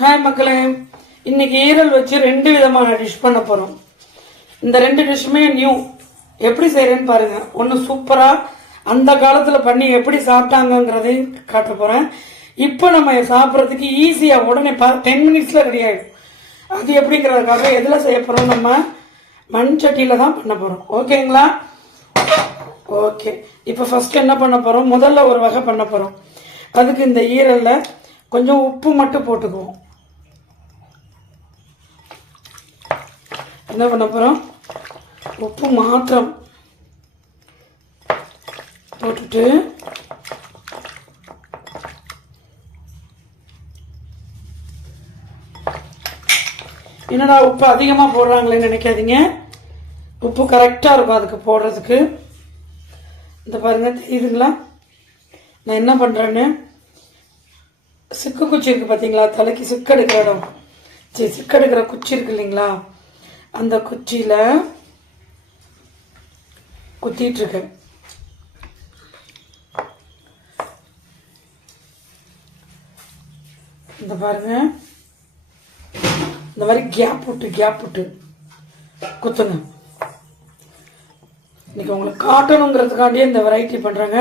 Hi மக்களே, இன்னைக்கு ஈரல் வச்சு 2 விதமான டிஷ் பண்ண போறோம். இந்த 2 டிஷ்ஷுமே நியூ. எப்படி செய்யறேன்னு பாருங்க. ஒன்று சூப்பரா அந்த காலத்துல பண்ணி எப்படி சாப்பிட்டாங்கிறதையும் காட்ட போறேன். இப்போ நம்ம சாப்பிட்றதுக்கு ஈஸியா உடனே 10 மினிட்ஸ்ல ரெடி ஆயிடும். அது எப்படிங்கிறதுக்காக எதுல செய்ய போறோம், நம்ம மண் சட்டியில தான் பண்ண போறோம். ஓகேங்களா? ஓகே. இப்போ ஃபர்ஸ்ட் என்ன பண்ண போறோம், முதல்ல ஒரு வகை பண்ண போறோம். அதுக்கு இந்த ஈரல்ல கொஞ்சம் உப்பு மட்டும் போட்டுக்குவோம். என்ன பண்ண போறோம், உப்பு மாத்திரம் போட்டுட்டு என்னடா உப்பு அதிகமாக போடுறாங்களேன்னு நினைக்காதீங்க. உப்பு கரெக்டாக இருக்கும் அதுக்கு போடுறதுக்கு. இந்த பாருங்க, தெரியுதுங்களா நான் என்ன பண்ணுறேன்னு? சிக்கு குச்சி இருக்குது பார்த்தீங்களா, தலைக்கு சிக்கு எடுக்கிற இடம், சிக்கு எடுக்கிற குச்சி இருக்கு இல்லைங்களா, அந்த குச்சியில் குத்திட்டு இருக்கேன். இந்த பாருங்க, இந்த மாதிரி கேப் விட்டு குத்துங்க. இன்னைக்கு உங்களுக்கு காட்டணுங்கிறதுக்காண்டியே இந்த வெரைட்டி பண்றாங்க.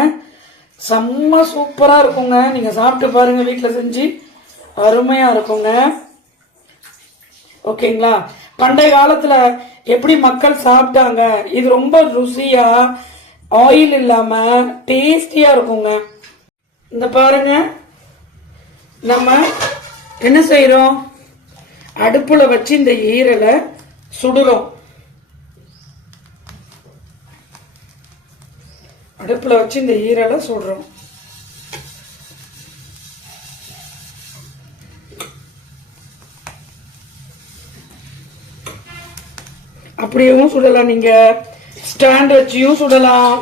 செம்ம சூப்பரா இருக்குங்க. நீங்க சாப்பிட்டு பாருங்க, வீட்டில் செஞ்சு அருமையா இருக்குங்க. ஓகேங்களா? பண்டைய காலத்துல எப்படி மக்கள் சாப்பிட்டாங்க, இது ரொம்ப ருசியா, ஆயில் இல்லாம டேஸ்டியா இருக்குங்க. இந்த பாருங்க, நம்ம என்ன செய்யறோம், அடுப்புல வச்சு இந்த ஈரலை சுடுறோம். அடுப்புல வச்சு இந்த ஈரலை சுடுறோம். அப்படியும் சுடலாம், நீங்க ஸ்டாண்ட் வச்சியும் சுடலாம்.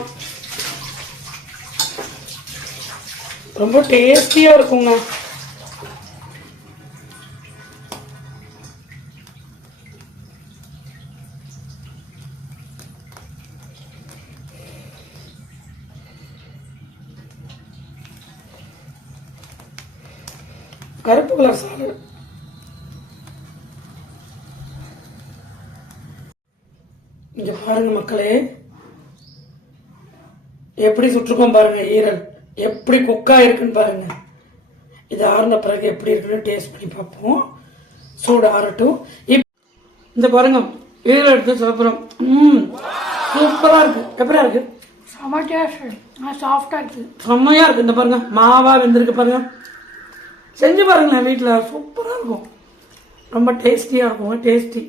ரொம்ப டேஸ்டியா இருக்குங்க. கருப்பு கலர் சாலட். இங்க பாருங்க மக்களே, எப்படி சுற்றுக்கோம் பாருங்க. ஈரல் எப்படி குக்கா இருக்குன்னு பாருங்க. இது ஆறுன பிறகு எப்படி இருக்குன்னு டேஸ்ட் பண்ணி பார்ப்போம். சூடு ஆறட்டும். இந்த பாருங்க, ஈரல் எடுத்து சாப்பிட்றோம். சூப்பரா இருக்கு. எப்படியா இருக்கு? சாஃப்டா இருக்கு, செம்மையா இருக்கு. இந்த பாருங்க, மாவா வெந்திருக்கு பாருங்க. செஞ்சு பாருங்களேன் வீட்டில், சூப்பராக இருக்கும். ரொம்ப டேஸ்டியாக இருக்கும். டேஸ்டி.